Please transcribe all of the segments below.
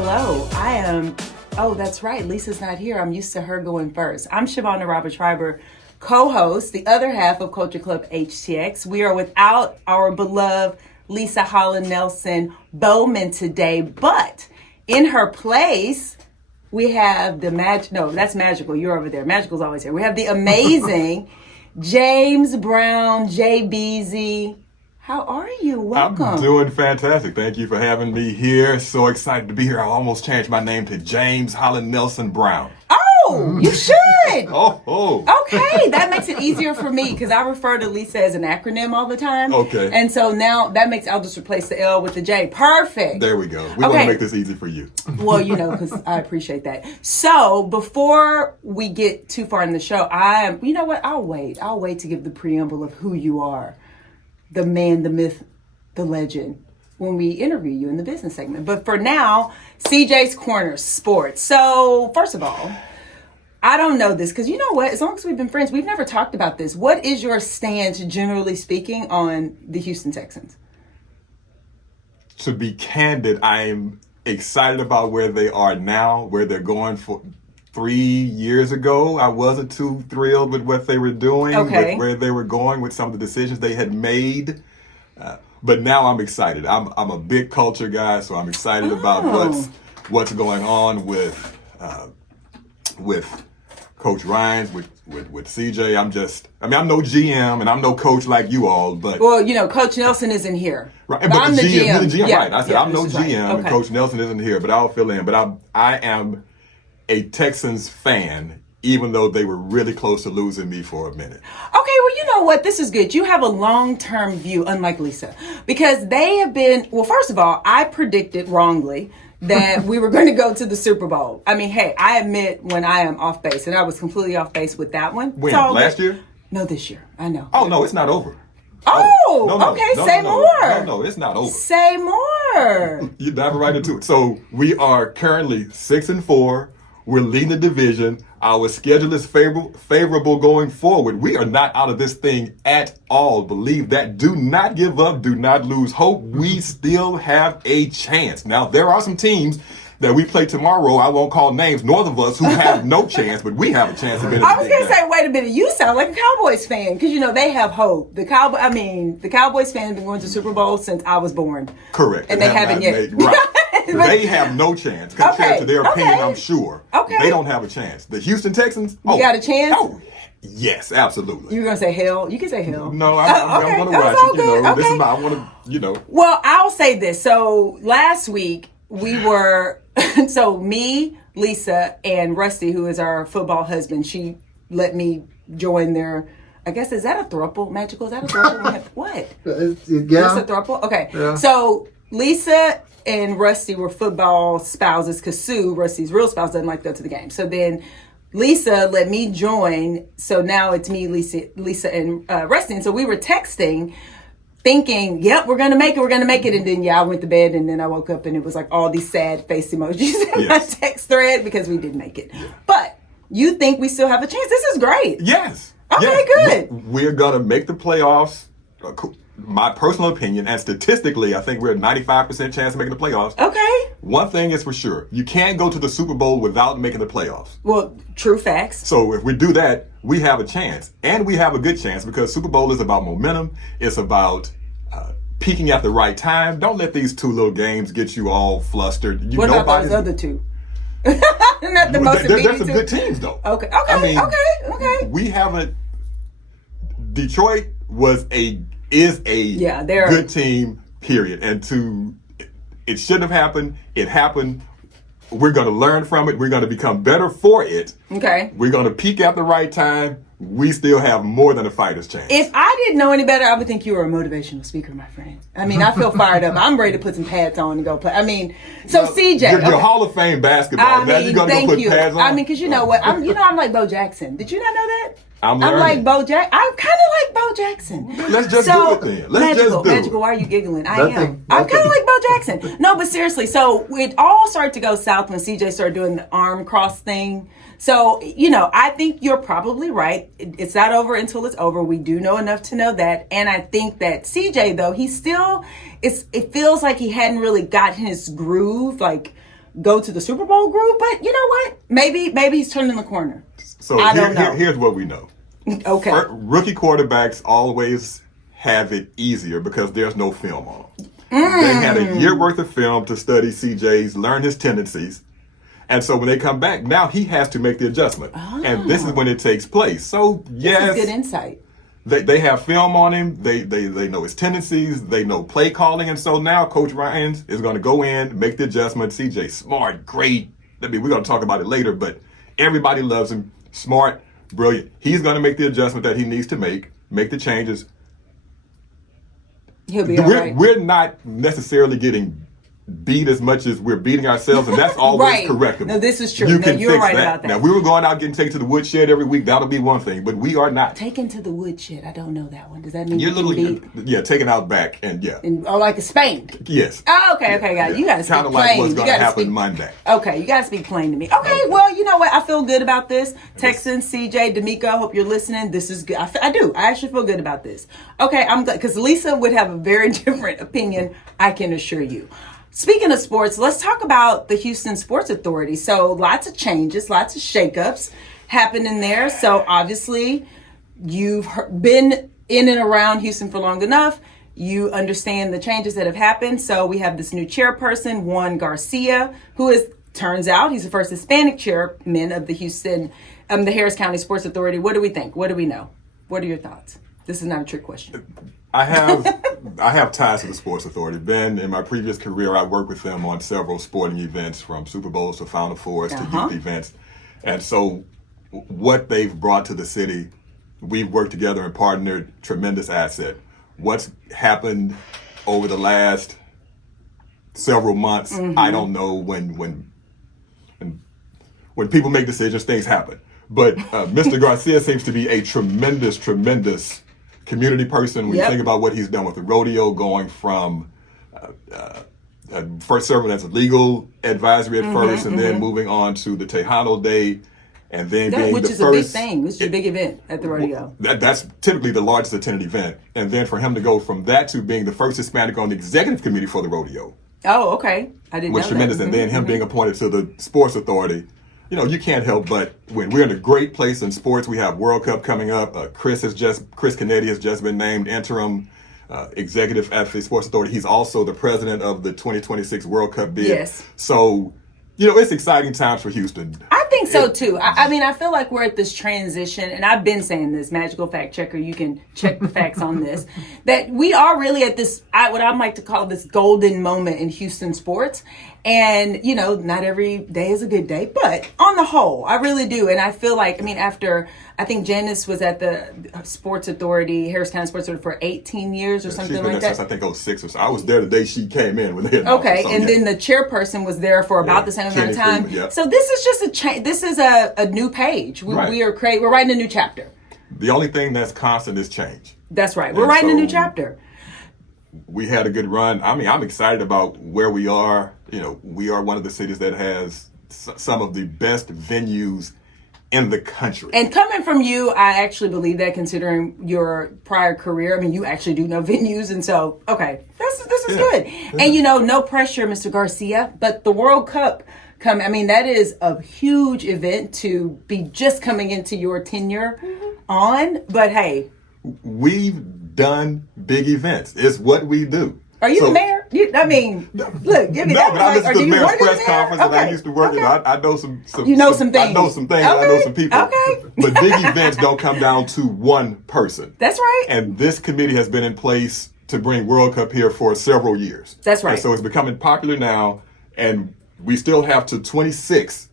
hello. Oh, that's right. Lisa's not here. I'm used to her going first. I'm Shavonnah Schreiber, co-host, the other half of Culture Club HTX. We are without our beloved Leisa Holland-Nelson Bowman today, but in her place, we have that's Magical. You're over there. Magical's always here. We have the amazing James Brown, JBZ. How are you? Welcome. I'm doing fantastic. Thank you for having me here. So excited to be here. I almost changed my name to James Holland-Nelson Brown. Oh, you should. Okay, that makes it easier for me because I refer to Leisa as an acronym all the time. Okay. And so now I'll just replace the L with the J. Perfect. There we go. We want to make this easy for you. Well, because I appreciate that. So before we get too far in the show, you know what? I'll wait. I'll wait to give the preamble of who you are. The man, the myth, the legend, when we interview you in the business segment. But for now, CJ's Corner Sports. So first of all, I don't know this because you know what? As long as we've been friends, we've never talked about this. What is your stance, generally speaking, on the Houston Texans? To be candid, I'm excited about where they are now, where they're going. For 3 years ago, I wasn't too thrilled with what they were doing, with where they were going, with some of the decisions they had made. But now I'm excited. I'm a big culture guy, so I'm excited about what's going on with Coach Ryans, with CJ. I'm no GM and I'm no coach like you all, but Coach Nelson isn't here. Right, but I'm the GM. You're the GM, yeah, right? I said I'm no GM, and Coach Nelson isn't here, but I'll fill in. But I am a Texans fan, even though they were really close to losing me for a minute. Okay, well, you know what? This is good. You have a long-term view, unlike Leisa, because they have been, well, first of all, I predicted wrongly that we were going to go to the Super Bowl. I mean, hey, I admit when I am off base, and I was completely off base with that one. When? Last year? No, this year. I know. Oh, no, it's not over. Say more. No, it's not over. Say more. You're diving right into it. So we are currently 6-4. We're leading the division. Our schedule is favorable going forward. We are not out of this thing at all. Believe that. Do not give up. Do not lose hope. We still have a chance. Now, there are some teams that we play tomorrow. I won't call names, north of us, who have no chance, but we have a chance of being. I was going to say, wait a minute. You sound like a Cowboys fan because, they have hope. The Cowboys fan have been going to Super Bowl since I was born. Correct. And they haven't yet. Right. They have no chance, compared to their opinion, I'm sure. Okay. They don't have a chance. The Houston Texans, you got a chance? Oh, yes, absolutely. You were going to say hell? You can say hell. No, I'm going to watch it. Okay. This is I want to, Well, I'll say this. So last week, we were, me, Leisa, and Rusty, who is our football husband, she let me join their, I guess, is that a throuple? Magical, is that a throuple? What? Yeah. It's a throuple? Okay. Yeah. So Leisa and Rusty were football spouses because Sue, Rusty's real spouse, doesn't like to go to the game. So then Leisa let me join. So now it's me, Leisa and Rusty. And so we were texting thinking, yep, we're going to make it. And then, I went to bed and then I woke up and it was like all these sad face emojis in my text thread because we didn't make it. Yeah. But you think we still have a chance? This is great. Yes. Okay, good. We're going to make the playoffs. My personal opinion, and statistically, I think we're a 95% chance of making the playoffs. Okay. One thing is for sure. You can't go to the Super Bowl without making the playoffs. Well, true facts. So if we do that, we have a chance. And we have a good chance because Super Bowl is about momentum. It's about peaking at the right time. Don't let these two little games get you all flustered. What about those other two? Not the most There's some good teams, though. Okay. Okay. We haven't. Detroit is a good team, period. And it shouldn't have happened. It happened. We're going to learn from it. We're going to become better for it. Okay. We're going to peak at the right time. We still have more than a fighter's chance. If I didn't know any better, I would think you were a motivational speaker, my friend. I mean, I feel fired up. I'm ready to put some pads on and go play. I mean, CJ. You're Hall of Fame basketball. Now you're going to put pads on? I mean, because you know what? I'm like Bo Jackson. Did you not know that? I'm like Bo Jackson. I'm kind of like Bo Jackson. Let's just do it then. Magical, why are you giggling? I am. I'm kind of like Bo Jackson. No, but seriously, so it all started to go south when CJ started doing the arm cross thing. So, I think you're probably right. It's not over until it's over. We do know enough to know that. And I think that CJ, though, it feels like he hadn't really gotten his groove, like go to the Super Bowl group, but you know what? Maybe he's turning the corner. So I don't know. Here's what we know. Okay. Rookie quarterbacks always have it easier because there's no film on them. They had a year worth of film to study CJ's, learn his tendencies. And so when they come back, now he has to make the adjustment. Oh. And this is when it takes place. So yes. This is good insight. They have film on him. They know his tendencies. They know play calling. And so now Coach Ryan is going to go in, make the adjustment. CJ, smart, great. I mean, we're going to talk about it later, but everybody loves him. Smart, brilliant. He's going to make the adjustment that he needs to make the changes. He'll be all right. We're not necessarily getting beat as much as we're beating ourselves, and that's always correctable. No, this is true. You're right about that. Now, we were going out getting taken to the woodshed every week. That'll be one thing, but we are not. Taken to the woodshed. I don't know that one. Does that mean you're taken out back, and like a spanked? Yes. Oh, okay, got it. You got to speak plain. Kind of like what's going to happen Monday. Okay, you got to speak plain to me. Okay, well, you know what? I feel good about this. Texans, CJ, D'Amico, I hope you're listening. This is good. I do. I actually feel good about this. Okay, I'm glad, because Leisa would have a very different opinion, I can assure you. Speaking of sports, let's talk about the Houston Sports Authority. So lots of changes, lots of shakeups happening there. So obviously you've been in and around Houston for long enough. You understand the changes that have happened. So we have this new chairperson, Juan Garcia, who turns out he's the first Hispanic chairman of the the Harris County Sports Authority. What do we think? What do we know? What are your thoughts? This is not a trick question. I have ties to the Sports Authority. In my previous career, I worked with them on several sporting events, from Super Bowls to Final Fours to youth events. And so what they've brought to the city, we've worked together and partnered, tremendous asset. What's happened over the last several months, I don't know. When people make decisions, things happen. But Mr. Garcia seems to be a tremendous community person. When you think about what he's done with the rodeo, going from first serving as a legal advisory at first, and then moving on to the Tejano Day, and then being which the is first, a big thing, which is a big event at the rodeo. That's typically the largest attended event, and then for him to go from that to being the first Hispanic on the executive committee for the rodeo. Oh, okay, I didn't know that. Tremendous, and then him being appointed to the Sports Authority. You can't help but, when we're in a great place in sports, we have World Cup coming up. Chris Kennedy has just been named interim executive at the Sports Authority. He's also the president of the 2026 World Cup bid. Yes. So, it's exciting times for Houston. I think so too. I feel like we're at this transition, and I've been saying this, magical fact checker, you can check the facts on this, that we are really at this, what I like to call this golden moment in Houston sports. And, not every day is a good day, but on the whole, I really do. And I feel like, after, I think Janice was at the Sports Authority, Harris County Sports Authority, for 18 years or something like that. Since, I think, 06 or so. I was there the day she came in. When they then the chairperson was there for about the same amount of time. Freeman, So this is just a change. This is a new page. We're writing a new chapter. The only thing that's constant is change. That's right. We're writing a new chapter. We had a good run. I'm excited about where we are. We are one of the cities that has some of the best venues in the country. And coming from you, I actually believe that, considering your prior career. You actually do know venues. And so, this is good. Yeah. And, no pressure, Mr. Garcia, but the World Cup that is a huge event to be just coming into your tenure on. But hey, we've done big events. It's what we do. Are you the mayor? Look, give me that. But I listen to the mayor's press conference, and I used to work. I know some. You know some things. I know some things. I know some people. Okay. But big events don't come down to one person. That's right. And this committee has been in place to bring World Cup here for several years. That's right. And so it's becoming popular now, and we still have to 26,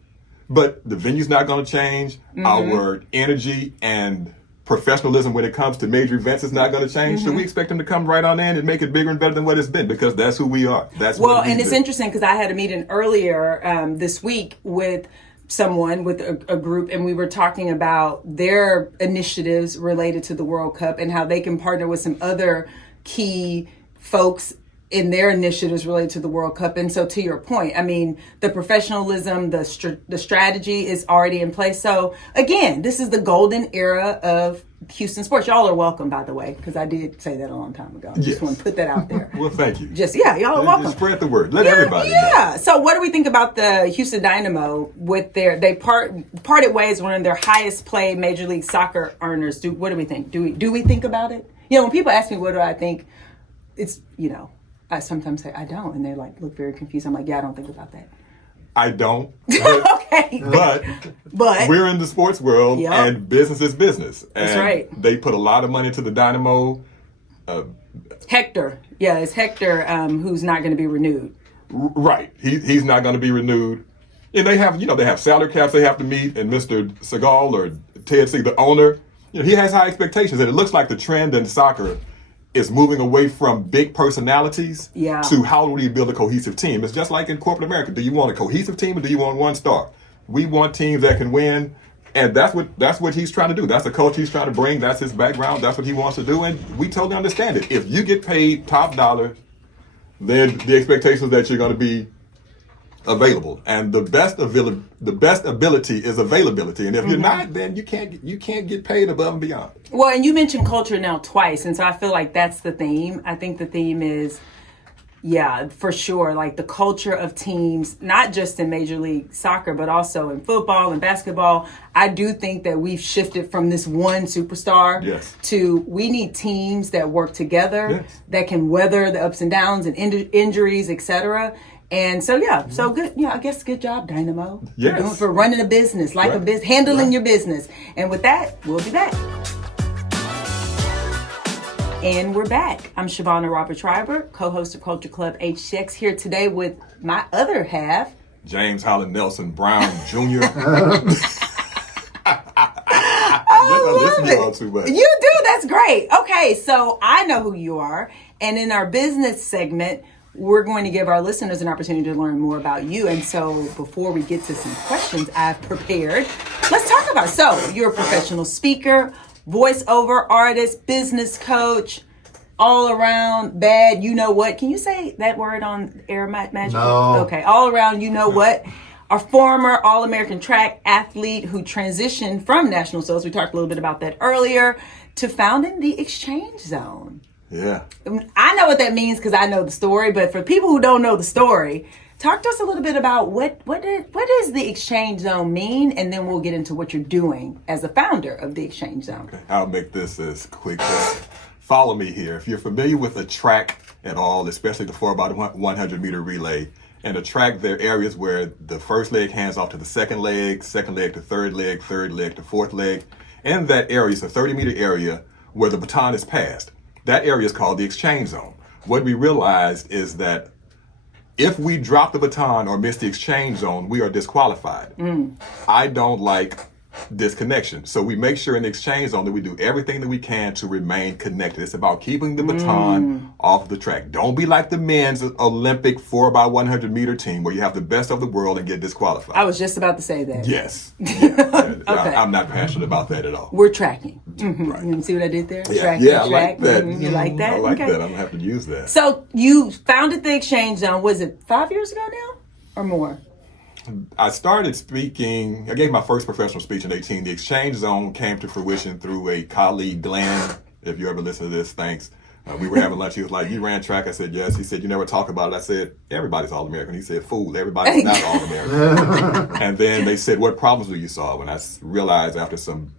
but the venue's not going to change. Our energy and professionalism when it comes to major events is not going to change. So we expect them to come right on in and make it bigger and better than what it's been, because that's who we are. That's what we do. It's interesting, because I had a meeting earlier this week with someone, with a group, and we were talking about their initiatives related to the World Cup and how they can partner with some other key folks in their initiatives related to the World Cup. And so to your point, I mean, the professionalism, the strategy is already in place. So again, this is the golden era of Houston sports. Y'all are welcome, by the way, because I did say that a long time ago. Just want to put that out there. Well, thank you. Y'all are welcome. Spread the word. Let everybody know. Yeah. So what do we think about the Houston Dynamo with they parted ways, one of their highest paid Major League Soccer earners? What do we think? Do we think about it? When people ask me what do I think, it's, I sometimes say I don't, and they look very confused. I'm like, yeah, I don't think about that. I don't. Okay. But we're in the sports world, and business is business. And that's right. They put a lot of money into the Dynamo. Hector. Yeah, it's Hector who's not going to be renewed. Right. He's not going to be renewed. And they have salary caps they have to meet, and Mr. Segal or Ted Segal, the owner, he has high expectations, and it looks like the trend in soccer is moving away from big personalities to how do we build a cohesive team. It's just like in corporate America. Do you want a cohesive team or do you want one star? We want teams that can win, and that's what he's trying to do. That's the culture he's trying to bring. That's his background. That's what he wants to do, and we totally understand it. If you get paid top dollar, then the expectation is that you're going to be available, and the best ability is availability, and if you're not, then you can't get paid above and beyond. Well, and you mentioned culture now twice, and so I feel like that's the theme. I think the theme is, for sure, like the culture of teams, not just in Major League Soccer, but also in football and basketball. I do think that we've shifted from this one superstar to we need teams that work together, that can weather the ups and downs and injuries, etc. And so, so good. I guess good job, Dynamo. Yes. For running a business, like a business, handling your business. And with that, we'll be back. And we're back. I'm Shavonnah Robert Schreiber, co-host of Culture Club HTX, here today with my other half, James Holland-Nelson Brown Jr. I listen to y'all too much. You do. That's great. Okay, so I know who you are. And in our business segment, we're going to give our listeners an opportunity to learn more about you. And so before we get to some questions I've prepared, let's talk about it. So you're a professional speaker, voiceover artist, business coach, all around bad, you know what? Can you say that word on air, Magic? No. Okay, all around, you know what? A former All-American track athlete who transitioned from national sales, we talked a little bit about that earlier, to founding the Xchange Zone. Yeah. I know what that means because I know the story, but for people who don't know the story, talk to us a little bit about what does the Xchange Zone mean, and then we'll get into what you're doing as a founder of the Xchange Zone. Okay, I'll make this as quick as follow me here. If you're familiar with a track at all, especially the 4x100 meter relay, and a track, there are areas where the first leg hands off to the second leg to third leg to fourth leg. In that area, it's a 30-meter area where the baton is passed. That area is called the Xchange Zone. What we realized is that if we drop the baton or miss the Xchange Zone, we are disqualified. I don't like disconnection. So we make sure in the Xchange Zone that we do everything that we can to remain connected. It's about keeping the baton off the track. Don't be like the men's Olympic 4x100 meter team where you have the best of the world and get disqualified. I was just about to say that. Yes. Okay. I'm not passionate about that at all. We're tracking. Right. You see what I did there? Yeah, I like that. You like that? I like that. I'm going to have to use that. So you founded the Xchange Zone, was it 5 years ago now or more? I started speaking, I gave my first professional speech in 2018. The Xchange Zone came to fruition through a colleague, Glenn. If you ever listen to this, thanks. We were having lunch. He was like, you ran track? I said, yes. He said, you never talk about it. I said, everybody's All-American. He said, fool, everybody's not All-American. And then they said, what problems do you solve? And I realized after some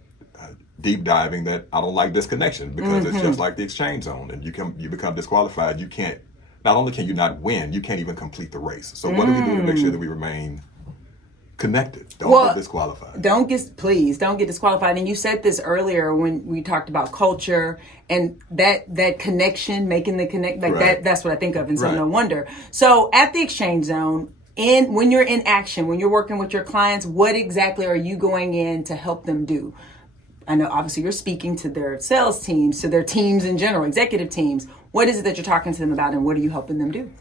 deep diving that I don't like disconnection because it's just like the Xchange Zone. And you become disqualified. You can't, not only can you not win, you can't even complete the race. So what do we do to make sure that we remain connected? Don't get disqualified. Please don't get disqualified. And you said this earlier when we talked about culture and that connection, making the connect, like that's what I think of. And so no wonder. So at the Xchange Zone, when you're in action, when you're working with your clients, what exactly are you going in to help them do? I know obviously you're speaking to their sales teams, to their teams in general, executive teams. What is it that you're talking to them about, and what are you helping them do?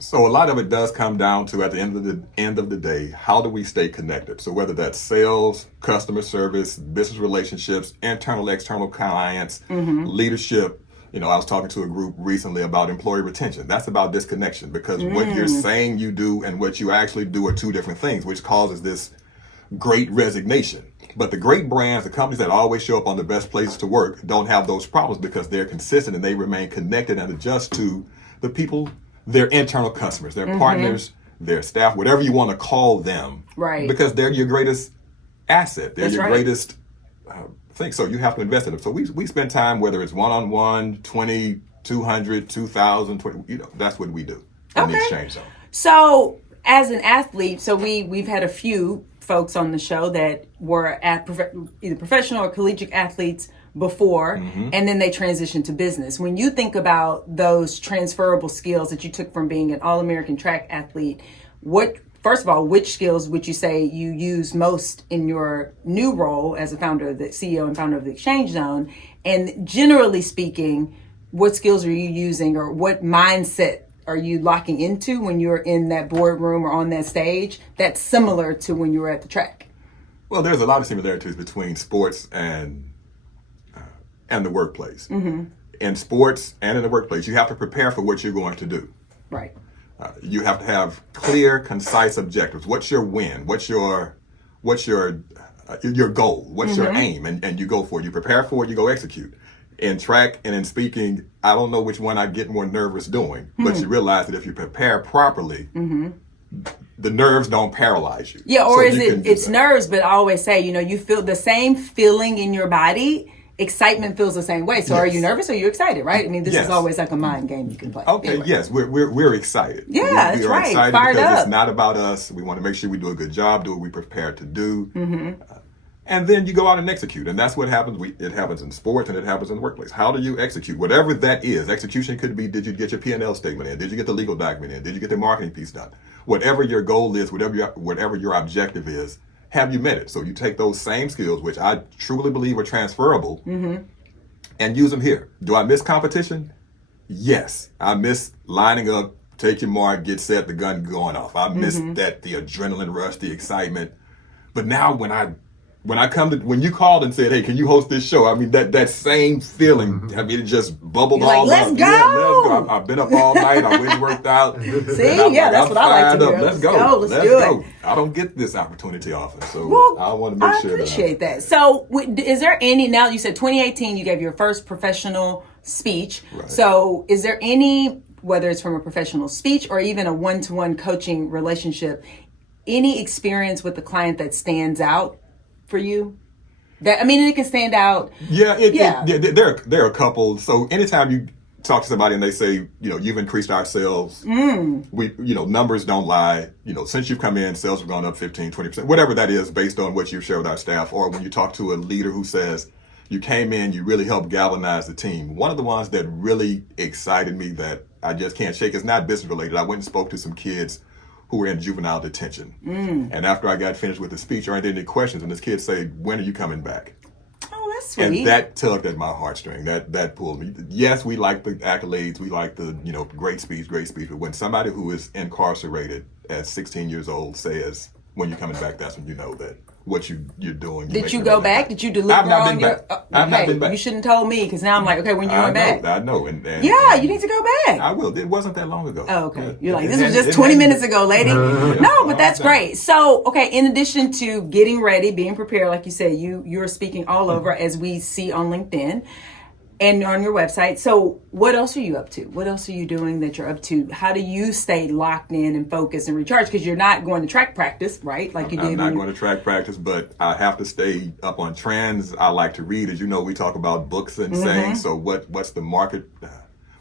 So a lot of it does come down to, at the end of the day, how do we stay connected? So whether that's sales, customer service, business relationships, internal, external clients, leadership, I was talking to a group recently about employee retention. That's about disconnection, because what you're saying you do and what you actually do are two different things, which causes this great resignation. But the great brands, the companies that always show up on the best places to work, don't have those problems because they're consistent and they remain connected and adjust to the people, their internal customers, their partners, their staff, whatever you want to call them. Right. Because they're your greatest asset. They're That's your right. greatest thing. So you have to invest in them. So we spend time, whether it's one-on-one, 20, 200, 2,000, 20, that's what we do in the Xchange Zone. So as an athlete, so we've had a few folks on the show that were at either professional or collegiate athletes before, and then they transitioned to business. When you think about those transferable skills that you took from being an All-American track athlete, first of all, which skills would you say you use most in your new role as a CEO and founder of the Xchange Zone? And generally speaking, what skills are you using, or what mindset are you locking into when you're in that boardroom or on that stage that's similar to when you were at the track? Well, there's a lot of similarities between sports and the workplace. In sports and in the workplace, you have to prepare for what you're going to do. Right. You have to have clear, concise objectives. What's your win? What's your goal? What's your aim? And you go for it. You prepare for it. You go execute. In track and in speaking, I don't know which one I get more nervous doing, but you realize that if you prepare properly, the nerves don't paralyze you. Yeah, or is it's nerves, but I always say, you feel the same feeling in your body. Excitement feels the same way. So Are you nervous or are you excited, right? I mean, this is always like a mind game you can play. Okay, anyway. Yes, we're excited. Yeah, we that's are right. excited Fired because up. It's not about us. We want to make sure we do a good job, do what we prepared to do. And then you go out and execute. And that's what happens. It happens in sports and it happens in the workplace. How do you execute? Whatever that is. Execution could be, did you get your P&L statement in? Did you get the legal document in? Did you get the marketing piece done? Whatever your goal is, whatever your objective is, have you met it? So you take those same skills, which I truly believe are transferable, and use them here. Do I miss competition? Yes. I miss lining up, take your mark, get set, the gun going off. I miss the adrenaline rush, the excitement. But now when you called and said, hey, can you host this show? I mean, that same feeling, I mean, it just bubbled You're all like, up. let's go. Yeah, let's go. I've been up all night. I went and worked out. See? Yeah, that's what I like to do. Let's go. Let's do it. I don't get this opportunity often, so I want to make sure I appreciate that. So is there any, now you said 2018, you gave your first professional speech. Right. So is there any, whether it's from a professional speech or even a one-to-one coaching relationship, any experience with the client that stands out for you? It can stand out. Yeah, there are a couple. So anytime you talk to somebody and they say, you've increased our sales, numbers don't lie. Since you've come in, sales have gone up 15, 20%, whatever that is based on what you've shared with our staff. Or when you talk to a leader who says, you came in, you really helped galvanize the team. One of the ones that really excited me that I just can't shake, it's not business related. I went and spoke to some kids who were in juvenile detention. And after I got finished with the speech, I didn't any questions, and this kid said, when are you coming back? Oh, that's sweet. And that tugged at my heartstring. That pulled me. Yes, we like the accolades, we like the, great speech, but when somebody who is incarcerated at 16 years old says, when you're coming back, that's when you know that what you're doing. Did you go back? Did you deliver I've not on been your? back. I've not been back. You shouldn't have told me, because now I'm like, okay, when you going back? I know. And yeah, you need to go back. I will. It wasn't that long ago. Oh, okay. You're like, this was just 20 minutes ago, lady. No, but that's great. So, okay, in addition to getting ready, being prepared, like you said, you're speaking all over, as we see on LinkedIn and on your website. So what else are you up to? What else are you doing that you're up to? How do you stay locked in and focused and recharged? Because you're not going to track practice, right? Like you did. I'm not going to track practice, but I have to stay up on trends. I like to read. As you know, we talk about books and sayings. So what's the market?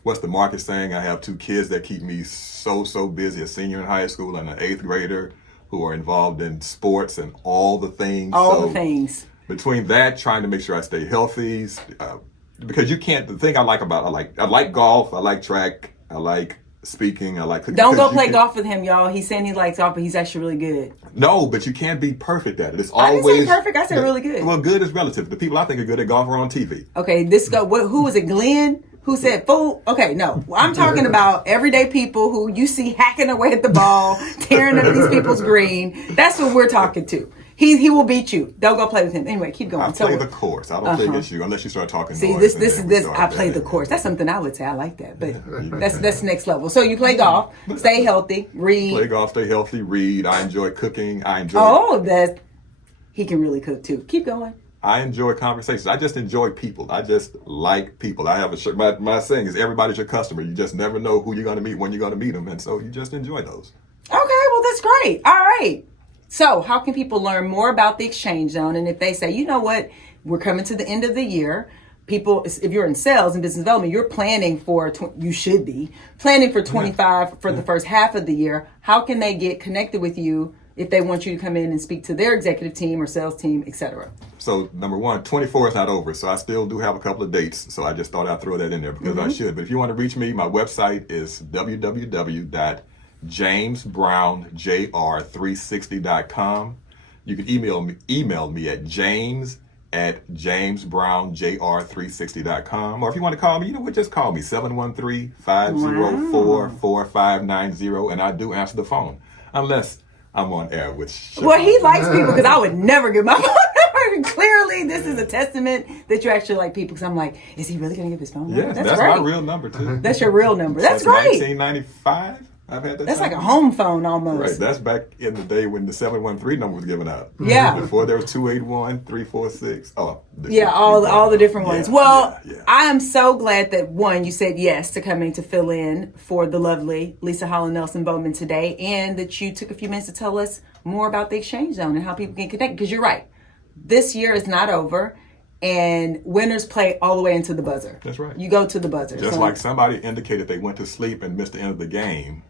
What's the market saying? I have two kids that keep me so busy, a senior in high school and an 8th grader who are involved in sports and all the things. All the things. Between that, trying to make sure I stay healthy, because you can't. The thing I like golf, I like track, I like speaking, I like. Don't go play golf with him, y'all. He's saying he likes golf, but he's actually really good. No, but you can't be perfect at it. It's I always. didn't say perfect. I said really good. Well, good is relative. The people I think are good at golf are on TV. Okay, who was it? Glenn? Who said fool? Okay, no. I'm talking about everyday people who you see hacking away at the ball, tearing up these people's green. That's what we're talking to. He will beat you. Don't go play with him. Anyway, keep going. I play the course. I don't play against you unless you start talking See, noise. this. I play the course. That's something I would say. I like that, but that's next level. So you play golf, stay healthy, read. Play golf, stay healthy, read. I enjoy cooking. He can really cook too. Keep going. I enjoy conversations. I just enjoy people. I just like people. I have my saying is everybody's your customer. You just never know who you're going to meet when you're going to meet them, and so you just enjoy those. Okay, well that's great. All right. So how can people learn more about the Xchange Zone? And if they say, you know what, we're coming to the end of the year. People, if you're in sales and business development, you're planning for, you should be planning for 25 for the first half of the year. How can they get connected with you if they want you to come in and speak to their executive team or sales team, et cetera? So number one, 24 is not over. So I still do have a couple of dates. So I just thought I'd throw that in there because I should. But if you want to reach me, my website is www.jamesbrownjr360.com. You can email me at james@jamesbrownjr360.com. Or if you want to call me, just call me 713-504-4590. And I do answer the phone unless I'm on air with Shavonnah. Well, he likes people because I would never give my phone number. Clearly, this is a testament that you actually like people. Because I'm like, is he really going to give his phone number? Yes, that's my real number, too. That's your real number. That's Since great. 1995, I've had that. That's like a home phone almost. Right, that's back in the day when the 713 number was given out. Yeah. Before there was 281-346. Oh. All the different ones. Well, yeah. I am so glad that, one, you said yes to coming to fill in for the lovely Leisa Holland-Nelson Bowman today, and that you took a few minutes to tell us more about the Xchange Zone and how people can connect. Because you're right. This year is not over, and winners play all the way into the buzzer. That's right. You go to the buzzer. Just like somebody indicated they went to sleep and missed the end of the game.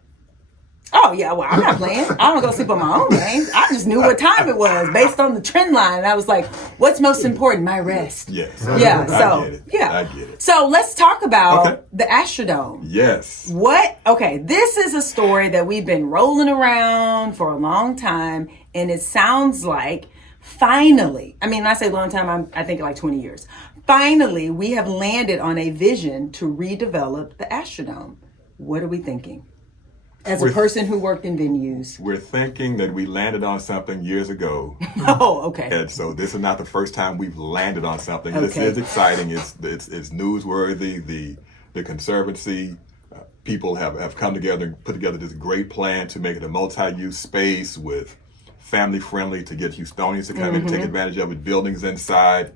Oh, yeah, well, I'm not playing. I don't go sleep on my own game. I just knew what time it was based on the trend line. And I was like, what's most important? My rest. Yes. Yeah, I get it. So let's talk about the Astrodome. Yes. Okay, this is a story that we've been rolling around for a long time, and it sounds like finally, when I say long time, I think like 20 years. Finally, we have landed on a vision to redevelop the Astrodome. What are we thinking? As a person who worked in venues. We're thinking that we landed on something years ago. Oh, okay. And so this is not the first time we've landed on something. Okay. This is exciting. It's newsworthy. The Conservancy people have come together and put together this great plan to make it a multi-use space with family-friendly to get Houstonians to come in and take advantage of it, buildings inside.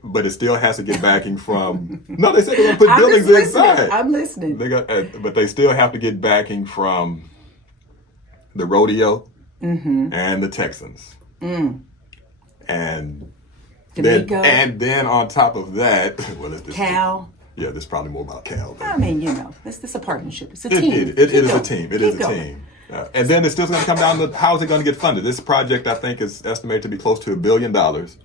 But it still has to get backing from. No, they said they're going to put buildings inside. I'm listening. But they still have to get backing from the rodeo and the Texans. And then on top of that, Cal. Yeah, there's probably more about Cal. It's a partnership. It's a team. It is a team. It is a team. And then it's still going to come down to how is it going to get funded. This project, I think, is estimated to be close to $1 billion.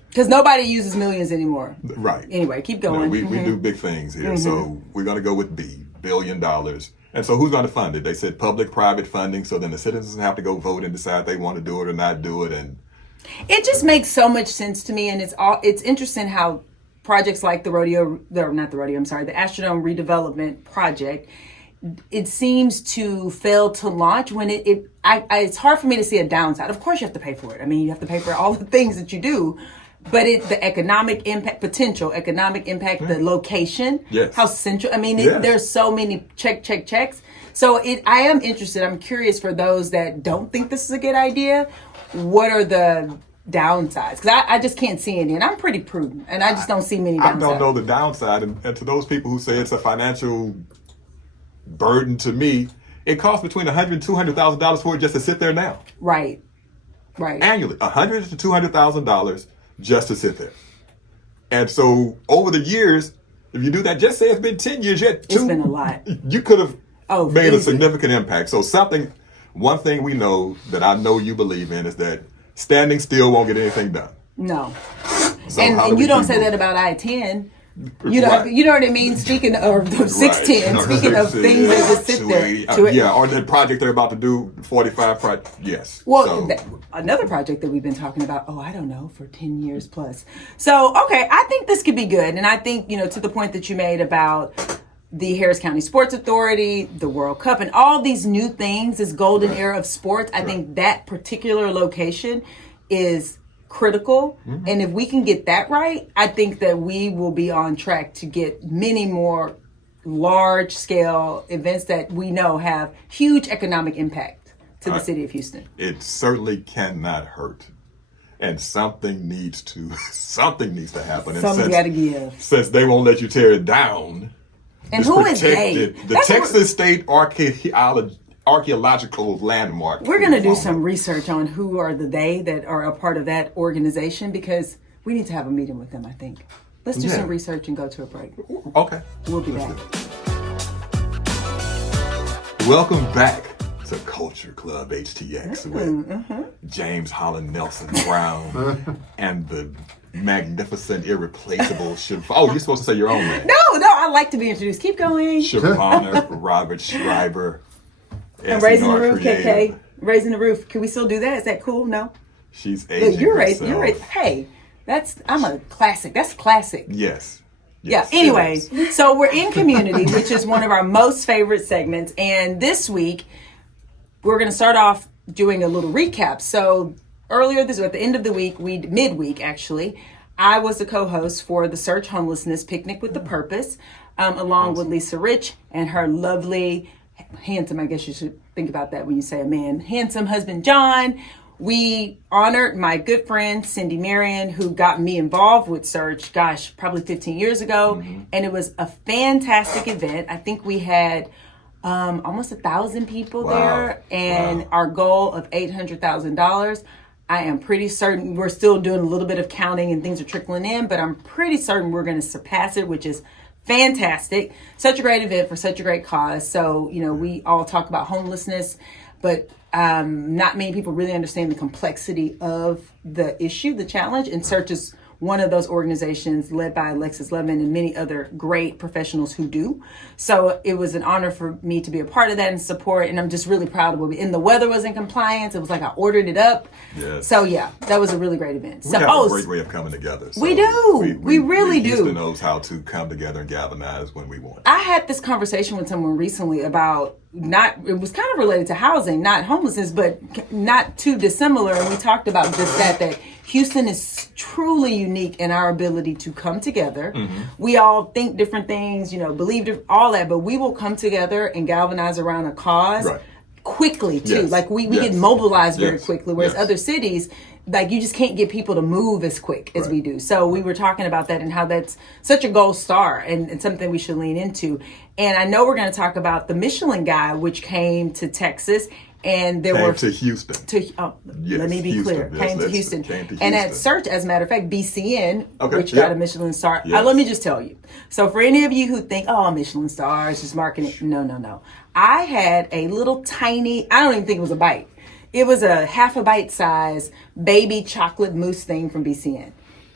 Because nobody uses millions anymore. Right. Anyway, keep going. We do big things here. So we're going to go with $1 billion. And so who's going to fund it? They said public-private funding. So then the citizens have to go vote and decide if they want to do it or not do it. And it just makes so much sense to me. And it's interesting how projects like the Astrodome redevelopment project, it seems to fail to launch when it's hard for me to see a downside. Of course you have to pay for it. You have to pay for all the things that you do, but the economic impact, the location, how central, there's so many checks. So I am interested. I'm curious for those that don't think this is a good idea. What are the downsides? Because I just can't see any, and I'm pretty prudent, and I just don't see many downsides. I don't know the downside, and to those people who say it's a financial burden to me, it costs between $100,000 and $200,000 for it just to sit there now. Right. Annually, $100,000 to $200,000 just to sit there. And so over the years, if you do that, just say it's been 10 years yet. It's been a lot. You could have made easy. A significant impact. So one thing we know that I know you believe in is that standing still won't get anything done. No. So and you don't say that about I-10. You know what I mean? Speaking of 610, speaking of things that just sit there. Or the project they're about to do, 45 project. Yes. Well, another project that we've been talking about, for 10 years plus. So, okay, I think this could be good. And I think, to the point that you made about, the Harris County Sports Authority, the World Cup, and all these new things, this golden era of sports. I think that particular location is critical. And if we can get that right, I think that we will be on track to get many more large scale events that we know have huge economic impact to the city of Houston. It certainly cannot hurt. And something needs to happen. Something's got to give. Since they won't let you tear it down. And who is they? The Texas State Archaeological Landmark. We're going to do some research on who are the they that are a part of that organization, because we need to have a meeting with them, I think. Let's do some research and go to a break. Okay. We'll be back. Welcome back to Culture Club HTX with James Holland-Nelson Brown and the magnificent, irreplaceable Shavonnah. You're supposed to say your own name. No, I like to be introduced. Keep going. Shavonnah Robert Schreiber. And Raising the Roof, KK. Raising the Roof. Can we still do that? Is that cool? No? She's aging herself. You're right. Hey, I'm a classic. That's classic. Yes. Yeah, anyway, so we're in Community, which is one of our most favorite segments. And this week, we're going to start off doing a little recap. So earlier this week, at the end of the week, midweek actually, I was the co-host for the Search Homelessness Picnic with the Purpose, along with Leisa Rich and her lovely, handsome, I guess you should think about that when you say a man, handsome husband, John. We honored my good friend, Cindy Marion, who got me involved with Search, probably 15 years ago. And it was a fantastic event. I think we had almost 1,000 people there, and our goal of $800,000. I am pretty certain we're still doing a little bit of counting and things are trickling in, but I'm pretty certain we're going to surpass it, which is fantastic. Such a great event for such a great cause. So, we all talk about homelessness, but not many people really understand the complexity of the issue, the challenge, and Search is one of those organizations led by Alexis Levin and many other great professionals who do. So it was an honor for me to be a part of that and support. And I'm just really proud of what and the weather was in compliance. It was like I ordered it up. Yes. So yeah, that was a really great event. We have a great way of coming together. So we do. We really do. Houston knows how to come together and galvanize when we want. I had this conversation with someone recently about it was kind of related to housing, not homelessness, but not too dissimilar. And we talked about just that Houston is truly unique in our ability to come together. We all think different things, believe all that, but we will come together and galvanize around a cause quickly too. Yes. Like we get mobilized very quickly, whereas other cities, like you just can't get people to move as quick as we do. So we were talking about that and how that's such a gold star and something we should lean into. And I know we're going to talk about the Michelin guy, which came to Texas. And there were to Houston. Let me be clear. Came to Houston. And at Search, as a matter of fact, BCN, which got a Michelin star. Let me just tell you. So for any of you who think, Michelin stars, just marketing. No. I had a little tiny, I don't even think it was a bite. It was a half a bite size baby chocolate mousse thing from BCN.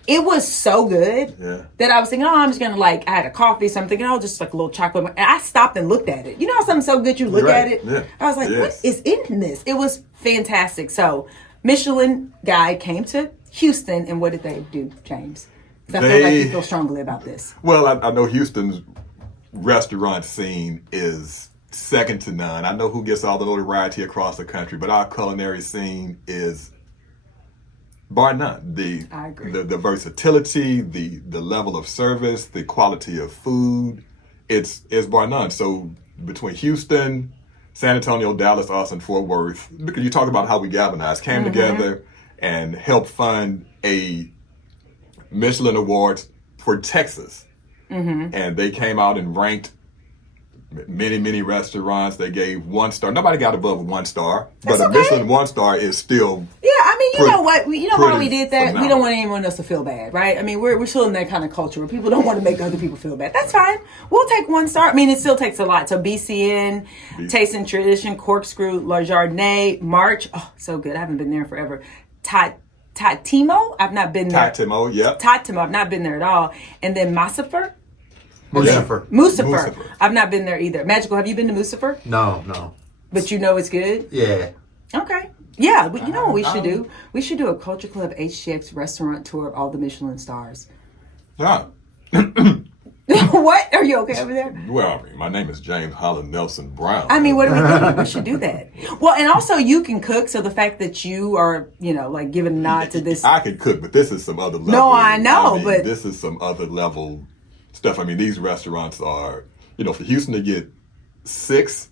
It was so good that I was thinking, I'm just going to I had a coffee, so I'm thinking, just like a little chocolate. And I stopped and looked at it. You know how something's so good you look at it? Yeah. I was like, what is in this? It was fantastic. So Michelin guy came to Houston, and what did they do, James? I feel like you feel strongly about this. Well, I know Houston's restaurant scene is second to none. I know who gets all the notoriety across the country, but our culinary scene is bar none. I agree. The versatility, the level of service, the quality of food, it's bar none. So between Houston, San Antonio, Dallas, Austin, Fort Worth, because you talk about how we galvanized, came together and helped fund a Michelin Award for Texas. And they came out and ranked many restaurants. They gave 1 star. Nobody got above 1 star, but a Michelin 1 star is still. Yeah, I mean, you know what? You know why we did that? Phenomenal. We don't want anyone else to feel bad, right? I mean, we're still in that kind of culture where people don't want to make other people feel bad. That's fine. We'll take 1 star. I mean, it still takes a lot. So BCN, Taste and Tradition, Corkscrew, La Jardinee, March. Oh, so good. I haven't been there forever. Tatimo, I've not been there. Tatimo, yep. Tatimo, I've not been there at all. And then Mucifer. Mucifer. I've not been there either. Magical, have you been to Mucifer? No. But you know it's good? Yeah. Okay. Yeah, you know what we should do? We should do a Culture Club HTX restaurant tour of all the Michelin stars. Yeah. What? Are you okay over there? Well, I mean, my name is James Holland-Nelson Brown. I mean, what are we thinking? We should do that. Well, and also you can cook, so the fact that you are, like giving a nod to this. I can cook, but this is some other level. No, I know, but this is some other level stuff. I mean, these restaurants are, for Houston to get 6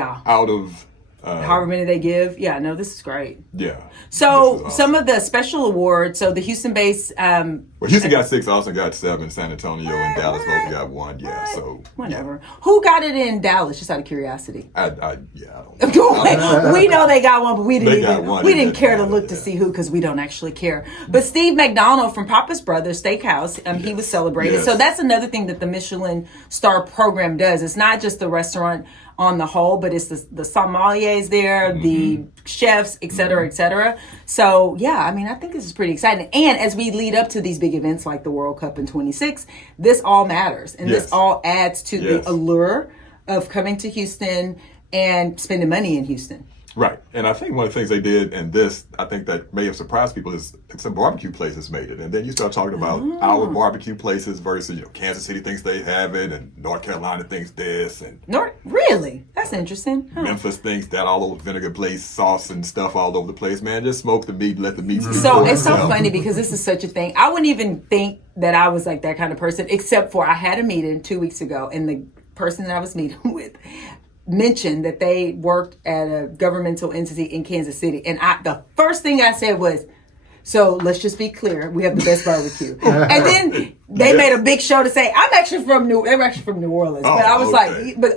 out of however many they give. Yeah, no, this is great. Yeah. So awesome. Some of the special awards, so the Houston-based... well, Houston got 6, Austin got 7, San Antonio and Dallas both got 1, so... Whatever. Yeah. Who got it in Dallas, just out of curiosity? I don't know. We know they got one, but we didn't care to look to yeah. see who, because we don't actually care. But Steve McDonald from Papa's Brothers Steakhouse, he was celebrated. Yes. So that's another thing that the Michelin star program does. It's not just the restaurant on the whole, but it's the sommeliers there, the chefs, et cetera, et cetera. So, yeah, I mean, I think this is pretty exciting. And as we lead up to these big events like the World Cup in 26, this all matters. And this all adds to the allure of coming to Houston and spending money in Houston. Right. And I think one of the things they did, and this, I think that may have surprised people, is some barbecue places made it. And then you start talking about our barbecue places versus, Kansas City thinks they have it, and North Carolina thinks this, and Really? That's interesting. Huh. Memphis thinks that all over vinegar place, sauce and stuff all over the place. Man, just smoke the meat, let the meat speak So for it's so itself. funny because this is such a thing. I wouldn't even think that I was like that kind of person, except for I had a meeting 2 weeks ago, and the person that I was meeting with mentioned that they worked at a governmental entity in Kansas City. And the first thing I said was, so let's just be clear, we have the best barbecue. And then they made a big show to say, they were actually from New Orleans. But I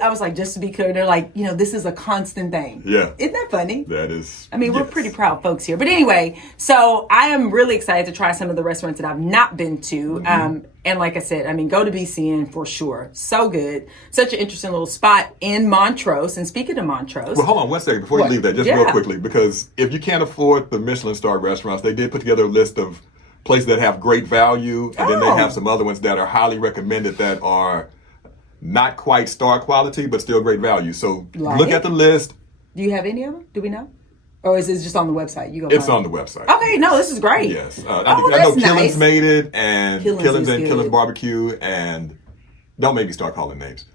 was like, just to be clear, they're like, this is a constant thing. Yeah. Isn't that funny? That is. I mean, we're pretty proud folks here. But anyway, so I am really excited to try some of the restaurants that I've not been to. And like I said, go to BCN for sure. So good. Such an interesting little spot in Montrose. And speaking of Montrose. Well, hold on 1 second before you leave that, just real quickly, because if you can't afford the Michelin star restaurants, they did put together a list of places that have great value, and then they have some other ones that are highly recommended that are not quite star quality, but still great value. So look at the list. Do you have any of them? Do we know? Or is it just on the website? It's on the website. Okay, no, this is great. Yes. I know Killen's made it, and Killen's and good. Killen's Barbecue, and don't make me start calling names.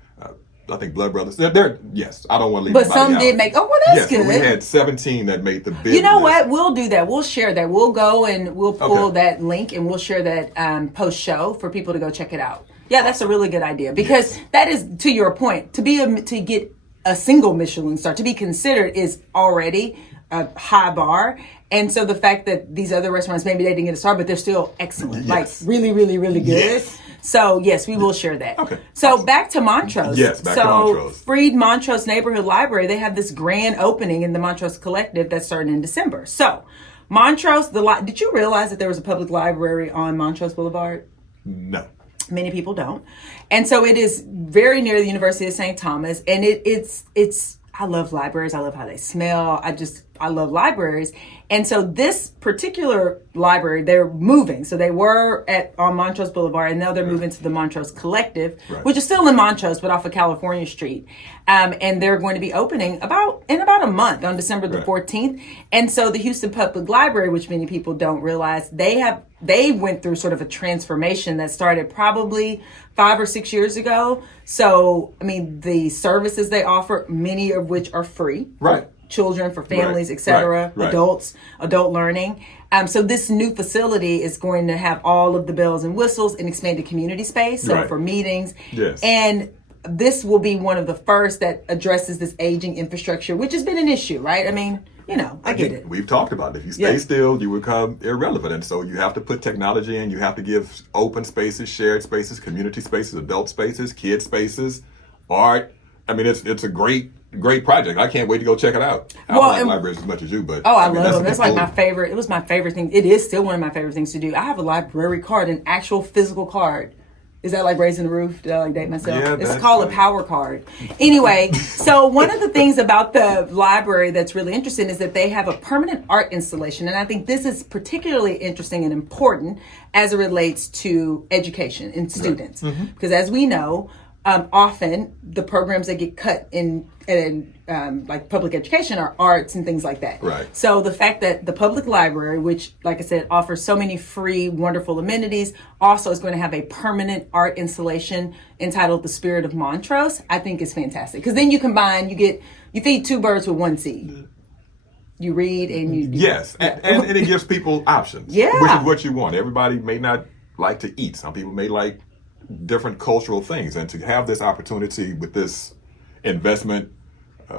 I think Blood Brothers. They're yes. I don't want to leave. But some did make. Oh, well, that's good. We had 17 that made the bid. You know what? We'll do that. We'll share that. We'll go and we'll pull that link and we'll share that post show for people to go check it out. Yeah, that's a really good idea because that is, to your point, to get a single Michelin star, to be considered is already a high bar. And so the fact that these other restaurants, maybe they didn't get a star, but they're still excellent, like really, really, really good. Yes. So yes, we will share that. Okay. So back to Montrose. Yes, back to Montrose. Freed Montrose Neighborhood Library, they have this grand opening in the Montrose Collective that's starting in December. So Montrose, did you realize that there was a public library on Montrose Boulevard? No. Many people don't. And so it is very near the University of St. Thomas. And it's I love libraries. I love how they smell. I love libraries. And so this particular library, they're moving. So they were on Montrose Boulevard, and now they're moving to the Montrose Collective, which is still in Montrose, but off of California Street. And they're going to be opening in about a month on December the 14th. And so the Houston Public Library, which many people don't realize, they went through sort of a transformation that started probably 5 or 6 years ago. So, the services they offer, many of which are free. Right. Children, for families, etc., adults, adult learning. So this new facility is going to have all of the bells and whistles and expanded community space, so for meetings. Yes. And this will be one of the first that addresses this aging infrastructure, which has been an issue, right? I get it. We've talked about it. If you stay still, you become irrelevant. And so you have to put technology in. You have to give open spaces, shared spaces, community spaces, adult spaces, kid spaces, art. It's a great project. I can't wait to go check it out. I don't like libraries as much as you, but I love them. That's like my favorite. It was my favorite thing. It is still one of my favorite things to do. I have a library card, an actual physical card. Is that like raising the roof? Did I date myself? Yeah, it's called a power card. Anyway, so one of the things about the library that's really interesting is that they have a permanent art installation. And I think this is particularly interesting and important as it relates to education and students. Because as we know, often the programs that get cut in like public education are arts and things like that. Right. So the fact that the public library, which, like I said, offers so many free, wonderful amenities, also is going to have a permanent art installation entitled "The Spirit of Montrose," I think is fantastic. Because then you combine, you feed two birds with one seed. You read and you... Yes, and it gives people options. Yeah. Which is what you want. Everybody may not like to eat. Some people may like different cultural things. And to have this opportunity with this investment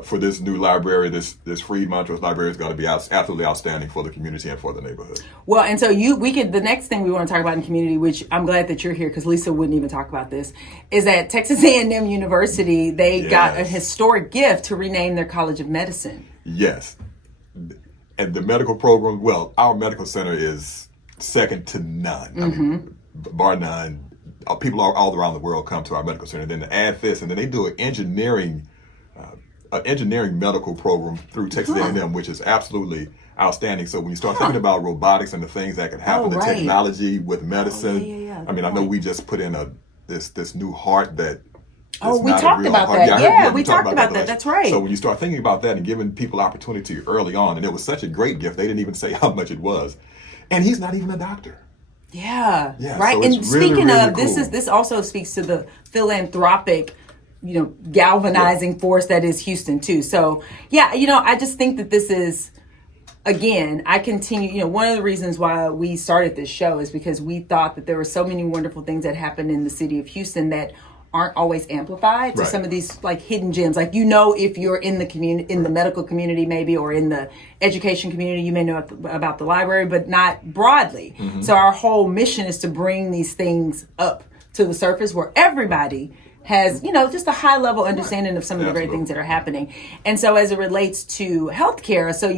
for this new library, this free Montrose library is going to be absolutely outstanding for the community and for the neighborhood. Well, and so the next thing we want to talk about in community, which I'm glad that you're here because Leisa wouldn't even talk about this, is that Texas A&M University, they got a historic gift to rename their College of Medicine. Yes. And the medical program, well, our medical center is second to none. I mean, bar none. People all around the world come to our medical center. Then to add this, and then they do an engineering medical program through Texas A&M, which is absolutely outstanding. So when you start thinking about robotics and the things that can happen, the technology with medicine, I mean, I know we just put in this new heart that. We talked about that. We talked about that. That's right. So when you start thinking about that and giving people opportunity early on, and it was such a great gift, they didn't even say how much it was. And he's not even a doctor. Yeah, right. So and speaking really of, cool. this also speaks to the philanthropic, galvanizing force that is Houston too. So I just think that this is, again, I continue, one of the reasons why we started this show is because we thought that there were so many wonderful things that happened in the city of Houston that aren't always amplified. So some of these like hidden gems, like, if you're in the community, in the medical community maybe, or in the education community, you may know about the library, but not broadly. So our whole mission is to bring these things up to the surface where everybody has, just a high level understanding of some of the great things that are happening. And so as it relates to healthcare, so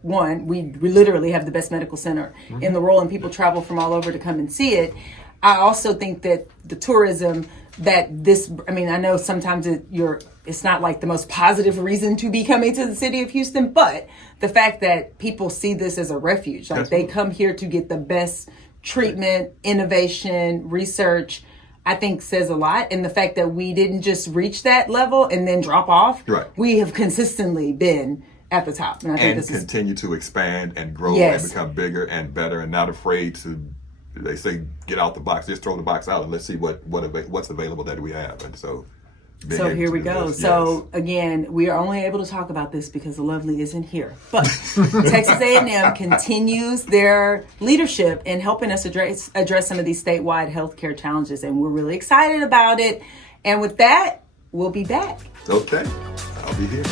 one, we literally have the best medical center in the world and people travel from all over to come and see it. I also think that the tourism I know sometimes it's not like the most positive reason to be coming to the city of Houston, but the fact that people see this as a refuge, like they come here to get the best treatment, innovation, research, I think says a lot. And the fact that we didn't just reach that level and then drop off, we have consistently been at the top. And I think this continue to expand and grow and become bigger and better and not afraid to, they say, get out the box, just throw the box out and let's see what's available that we have. And so here we go. So again, we are only able to talk about this because the lovely isn't here. But Texas A&M continues their leadership in helping us address some of these statewide healthcare challenges, and we're really excited about it. And with that, we'll be back. Okay, I'll be here.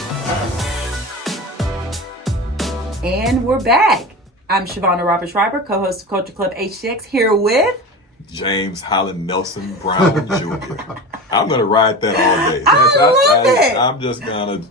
And we're back. I'm Shavonnah Schreiber, co-host of Culture Club HTX, here with James Holland-Nelson Brown Jr. I'm going to ride that all day. I love it.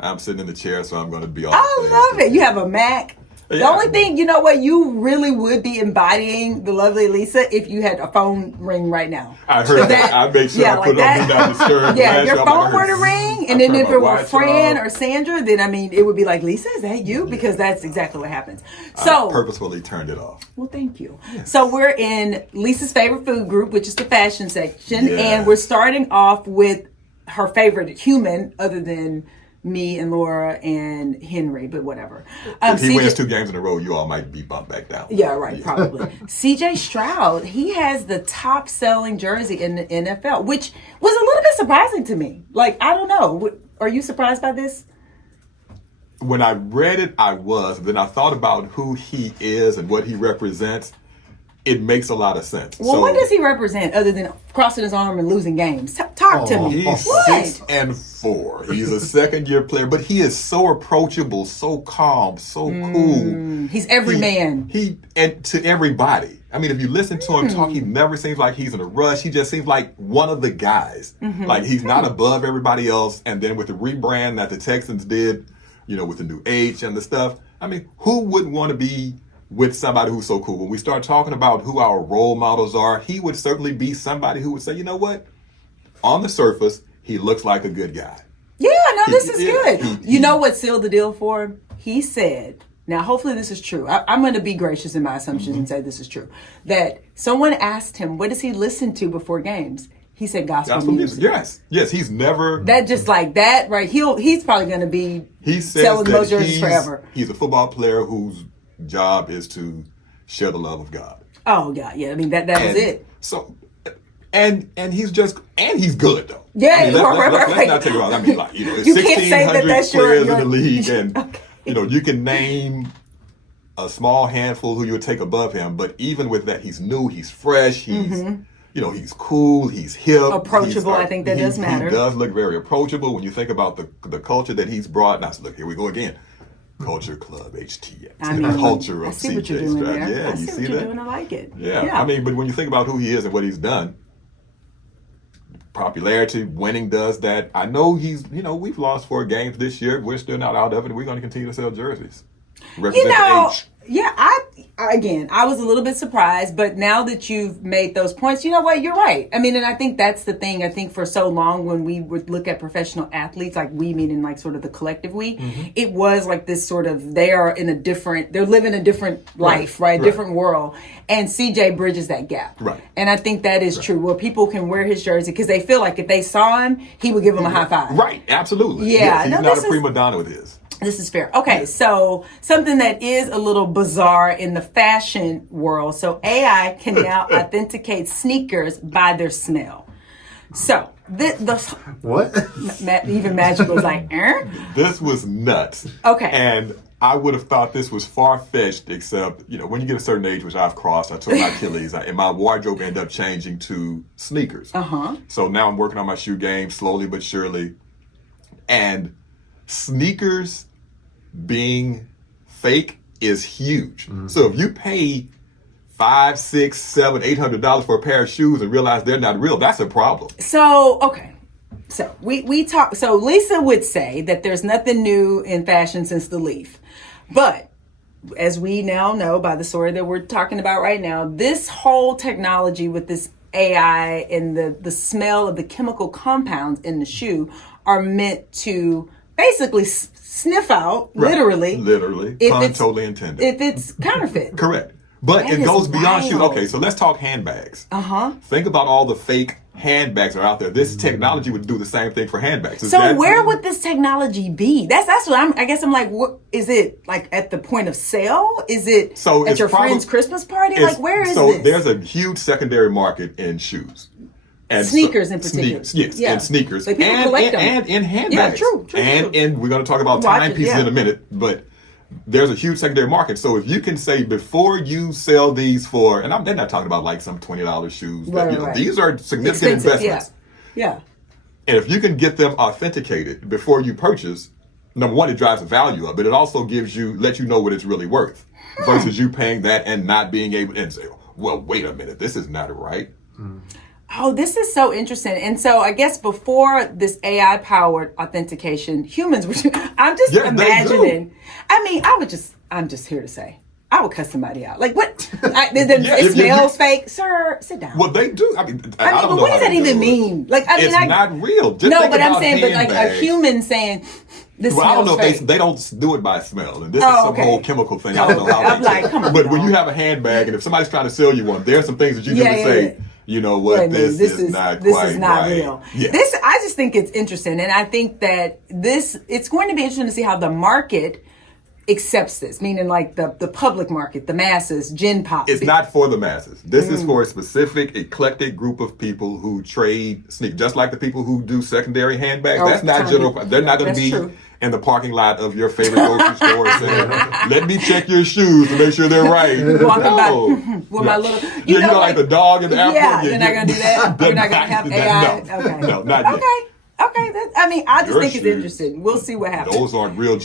I'm sitting in the chair, so I'm going to be all I love it. You have a Mac. The only thing, you really would be embodying the lovely Leisa if you had a phone ring right now. I heard that. I made sure I put it on Do Not Disturb. Yeah, if your phone were to ring, and then if it were Fran or Sandra, then it would be like, Leisa, is that you? Because that's exactly what happens. So I purposefully turned it off. Well, thank you. Yes. So we're in Lisa's favorite food group, which is the fashion section, and we're starting off with her favorite human, other than me and Laura and Henry, but whatever. If he wins 2 games in a row, you all might be bumped back down. Yeah, right, probably. CJ Stroud, he has the top selling jersey in the NFL, which was a little bit surprising to me. Like, I don't know. Are you surprised by this? When I read it, I was. Then I thought about who he is and what he represents. It makes a lot of sense. Well, what does he represent other than crossing his arm and losing games? Talk to me. He's 6-4. He's a second-year player, but he is so approachable, so calm, so cool. He's every man. And to everybody. I mean, if you listen to him talk, he never seems like he's in a rush. He just seems like one of the guys. Like, he's not above everybody else. And then with the rebrand that the Texans did, with the new H and the stuff, I mean, who wouldn't want to be with somebody who's so cool? When we start talking about who our role models are, he would certainly be somebody who would say, you know what? On the surface, he looks like a good guy. Yeah, no, this is good. You know what sealed the deal for him? He said, now hopefully this is true. I'm going to be gracious in my assumptions and say this is true. That someone asked him, what does he listen to before games? He said gospel music. Yes. He's never that just like that, right? He's probably going to be selling those jerseys forever. He's a football player whose job is to share the love of God. Oh yeah. I mean that was it. So, and he's good though. Yeah, I mean, let's right. not take it wrong. I mean, like you can't say that that's players your in the league, and okay. you can name a small handful who you would take above him. But even with that, he's new, he's fresh, he's he's cool, he's hip, approachable. I think that does matter. He does look very approachable when you think about the culture that he's brought. Now, look, here we go again. Culture Club HTX. I mean, the culture of I see what you're doing CJ. there. Yeah, I see what you're doing. I like it. Yeah. I mean, but when you think about who he is and what he's done, popularity, winning does that. I know we've lost 4 games this year. We're still not out of it. We're going to continue to sell jerseys. Represent the H. Yeah, I was a little bit surprised, but now that you've made those points, you know what, you're right. I mean, and I think that's the thing. I think for so long when we would look at professional athletes, like we meaning like sort of the collective we, it was like this sort of, they're living a different life, right? Different world. And CJ bridges that gap. Right. And I think that is true, where people can wear his jersey because they feel like if they saw him, he would give them a high five. Right, absolutely. Yeah. Yes, he's not a prima donna with his. This is fair. Okay, so something that is a little bizarre in the fashion world. So AI can now authenticate sneakers by their smell. So the what? Even Magic was like, This was nuts. Okay. And I would have thought this was far-fetched, except, when you get a certain age, which I've crossed, I took my Achilles, and my wardrobe ended up changing to sneakers. So now I'm working on my shoe game slowly but surely. And sneakers being fake is huge. So if you pay $500, $600, $700, $800 for a pair of shoes and realize they're not real, that's a problem. So okay, so we talk. So Leisa would say that there's nothing new in fashion since the leaf, but as we now know by the story that we're talking about right now, this whole technology with this AI and the smell of the chemical compounds in the shoe are meant to basically sniff out, literally, pun totally intended, if it's counterfeit. Correct. But that it goes beyond shoes. wild. Okay, so let's talk handbags. Think about all the fake handbags that are out there. This technology would do the same thing for handbags. So where would this technology be? That's what I guess I'm like, what is it, like at the point of sale? Is it at your friend's Christmas party? Like where is this? So there's a huge secondary market in shoes. And sneakers in particular. And sneakers. Like people collect them. And in handbags. Yeah, true. And we're going to talk about timepieces in a minute, but there's a huge secondary market. So if you can say before you sell these for, and they're not talking about like some $20 shoes. These are significant investments. Yeah. And if you can get them authenticated before you purchase, number one, it drives the value up, but it also lets you know what it's really worth versus you paying that and not being able to say, well, wait a minute, this is not right. Oh, this is so interesting. And so I guess before this AI-powered authentication, humans were, I'm just imagining. I mean, I'm just here to say, I would cuss somebody out. Like, what? It smells fake. Sir, sit down. Well, they do. I mean, but what does that even mean? Like, I mean, it's not real. Just no, but I'm saying, but like a human saying, this smells I don't know fake. if they don't do it by smell, and this is some whole chemical thing. I don't know how I'm like, come on. But when you have a handbag, and if somebody's trying to sell you one, there's some things that you can say. You know what? This is not real. Yeah. I just think it's interesting, and I think that it's going to be interesting to see how the market accepts this, meaning like the public market, the masses, Gen Pop. It's not for the masses. This is for a specific eclectic group of people who trade sneakers, just like the people who do secondary handbags. That's not general. They're not going to be in the parking lot of your favorite grocery store saying, "Let me check your shoes to make sure they're right." Walking by with my little, you know, like the dog in the airport. Yeah, you're not going to do that. You're not going to have AI. Okay, no, not yet. Okay, I just think it's interesting. We'll see what happens. Those aren't real.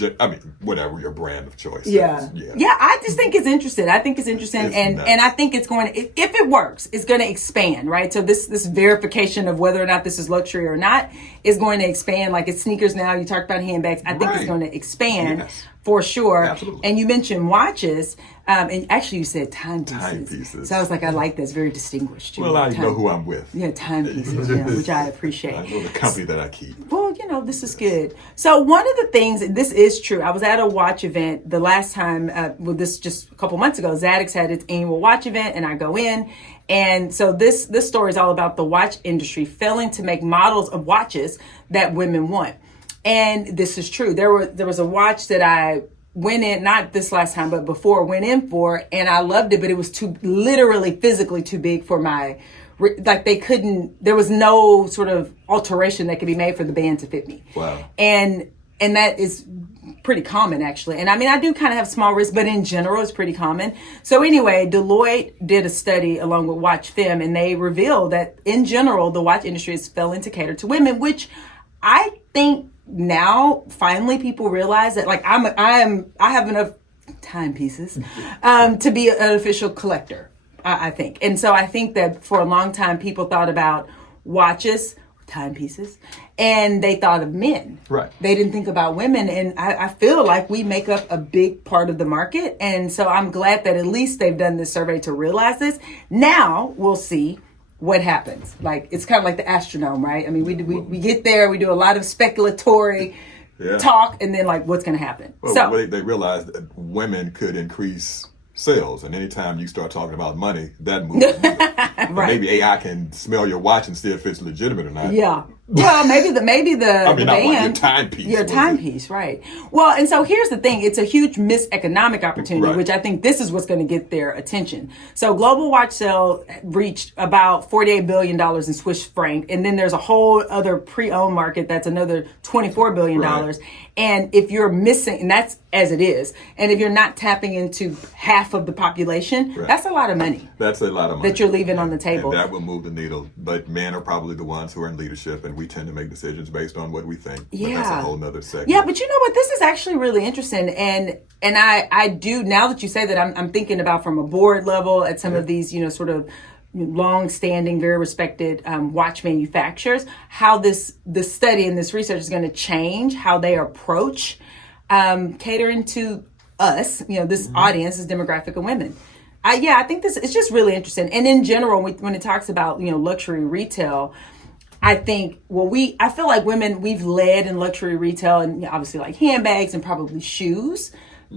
Whatever your brand of choice. Yeah. I just think it's interesting. I think it's interesting, and I think it's going to, if it works, it's going to expand, right? So this verification of whether or not this is luxury or not is going to expand. Like it's sneakers now. You talked about handbags. I think it's going to expand for sure. Absolutely. And you mentioned watches. And actually, you said timepieces. So I was like, I like this. Very distinguished. Well, I know who I'm with. Yeah, timepieces, which I appreciate. I know the company that I keep. Well, oh, this is good. So one of the things, and this is true, I was at a watch event the last time, this just a couple months ago, Zaddix had its annual watch event, and I go in. And so this story is all about the watch industry failing to make models of watches that women want. And this is true. There was a watch that I went in, not this last time, but before, went in for, and I loved it, but it was literally physically too big for there was no sort of alteration that could be made for the band to fit me. Wow. And that is pretty common, actually. And I mean, I do kind of have small wrists, but in general, it's pretty common. So anyway, Deloitte did a study along with Watch Femme, and they revealed that in general, the watch industry is failing to cater to women, which I think now finally people realize that I have enough timepieces to be an official collector, I think. And so I think that for a long time people thought about watches, timepieces, and they thought of men. Right. They didn't think about women, and I feel like we make up a big part of the market. And so I'm glad that at least they've done this survey to realize this. Now we'll see what happens. Like, it's kind of like the astronome, right? I mean, we get there, we do a lot of speculatory talk, and then what's going to happen? Well, so they realized that women could increase sales, and anytime you start talking about money, that moves. right. Maybe AI can smell your watch and see if it's legitimate or not. Yeah. Well, maybe the I mean, the band, your timepiece. Your timepiece, right? Well, and so here's the thing: it's a huge missed economic opportunity, right. which I think this is what's going to get their attention. So, global watch sale reached about $48 billion in Swiss franc, and then there's a whole other pre-owned market that's another $24 billion. Right. And if you're missing, and that's as it is, and if you're not tapping into half of the population, right. that's a lot of money. That's a lot of money that you're leaving on the table. And that will move the needle. But men are probably the ones who are in leadership, and we tend to make decisions based on what we think. Yeah. But that's a whole nother segment. Yeah, but you know what? This is actually really interesting. And I do, now that you say that, I'm thinking about from a board level at some of these, sort of long-standing, very respected watch manufacturers, how this study and this research is going to change how they approach catering to us, this audience, this demographic of women. I think this is just really interesting. And in general, when it talks about, luxury retail, I think, I feel like women, we've led in luxury retail and obviously like handbags and probably shoes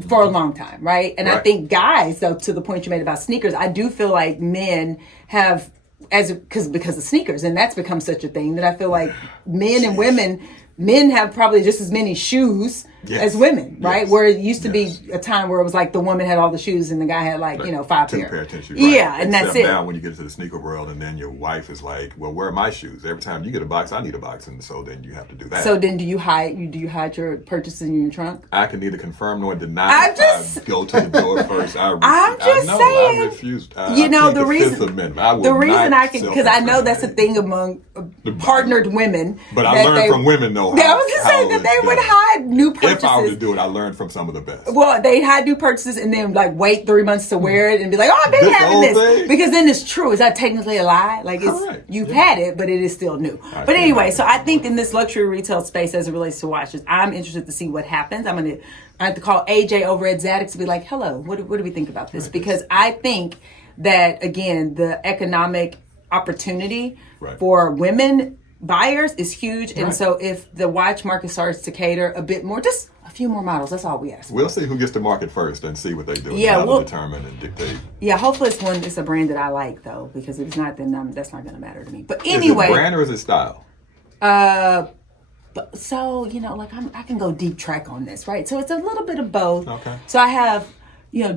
for a long time, right? And right. I think guys, though, to the point you made about sneakers, I do feel like men have, because of sneakers, and that's become such a thing that I feel like men and women, men have probably just as many shoes as women, right? Yes. Where it used to be a time where it was like the woman had all the shoes and the guy had 5 Two pair. pair of tennis shoes. Yeah, right. and Except that's it. Now when you get into the sneaker world and then your wife is like, well, where are my shoes? Every time you get a box, I need a box. And so then you have to do that. So then do you hide your purchases in your trunk? I can neither confirm nor deny. I go to the door first. I'm saying. I refuse. The reason I can, because I know that's a thing among partnered women. But I learned from women, though. I was just saying that they would hide new purchases. If I were to do it, I learned from some of the best. Well, they hide new purchases and then wait 3 months to wear it and be like, oh, I've been having this. Thing? Because then it's true. Is that technically a lie? You've had it, but it is still new. But anyway, so I think in this luxury retail space as it relates to watches, I'm interested to see what happens. I have to call AJ over at Zaddix to be like, hello, what do we think about this? Because I think that, again, the economic opportunity for women buyers is huge. And so if the watch market starts to cater a bit more, just a few more models, that's all we ask. We'll see who gets to market first and see what they do. Yeah, we'll determine and dictate. Yeah, hopefully it's a brand that I like, though, because if it's not, then that's not going to matter to me. But anyway, is it brand or is it style? So I can go deep track on this, right? So it's a little bit of both. Okay. So I have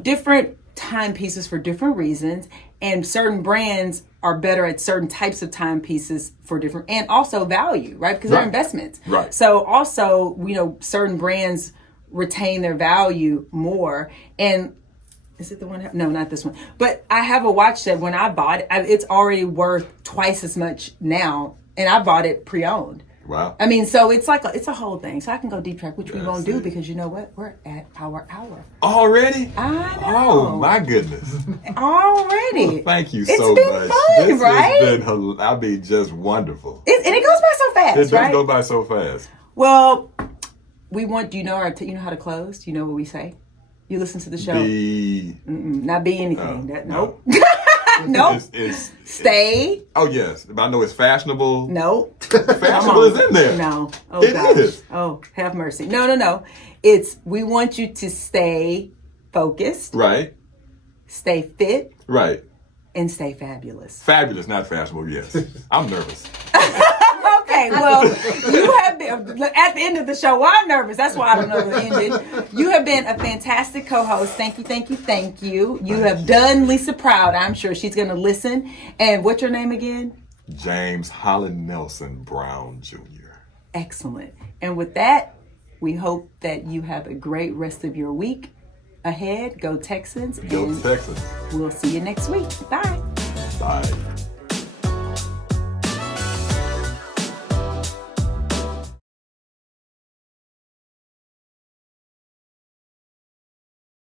different timepieces for different reasons, and certain brands are better at certain types of timepieces for different, and also value, right? Because they're investments. Right. So also, certain brands retain their value more. And is it the one? No, not this one. But I have a watch that when I bought it, it's already worth twice as much now, and I bought it pre-owned. Wow. I mean, so it's a whole thing. So I can go deep track, which we won't do because you know what? We're at our hour. Already? I know. Oh, my goodness. Already. Well, thank you it's so been much. Fun, this right? has been just wonderful. And it goes by so fast, It right? does go by so fast. Well, do you know how to close? Do you know what we say? You listen to the show. Not be anything. Nope. No. Nope. It's Stay. oh yes, but I know it's fashionable. No. Fashionable is in there. No. Oh, It gosh. is. Oh, have mercy. No. It's we want you to stay focused, Right. stay fit, Right. and stay fabulous. Fabulous, not fashionable. Yes. I'm nervous. Okay, well, you have been, at the end of the show, well, I'm nervous. That's why I don't know the ending. You have been a fantastic co-host. Thank you. You have done Leisa proud. I'm sure she's going to listen. And what's your name again? James Holland-Nelson Brown Jr. Excellent. And with that, we hope that you have a great rest of your week ahead. Go Texans. Go and Texans. We'll see you next week. Bye. Bye.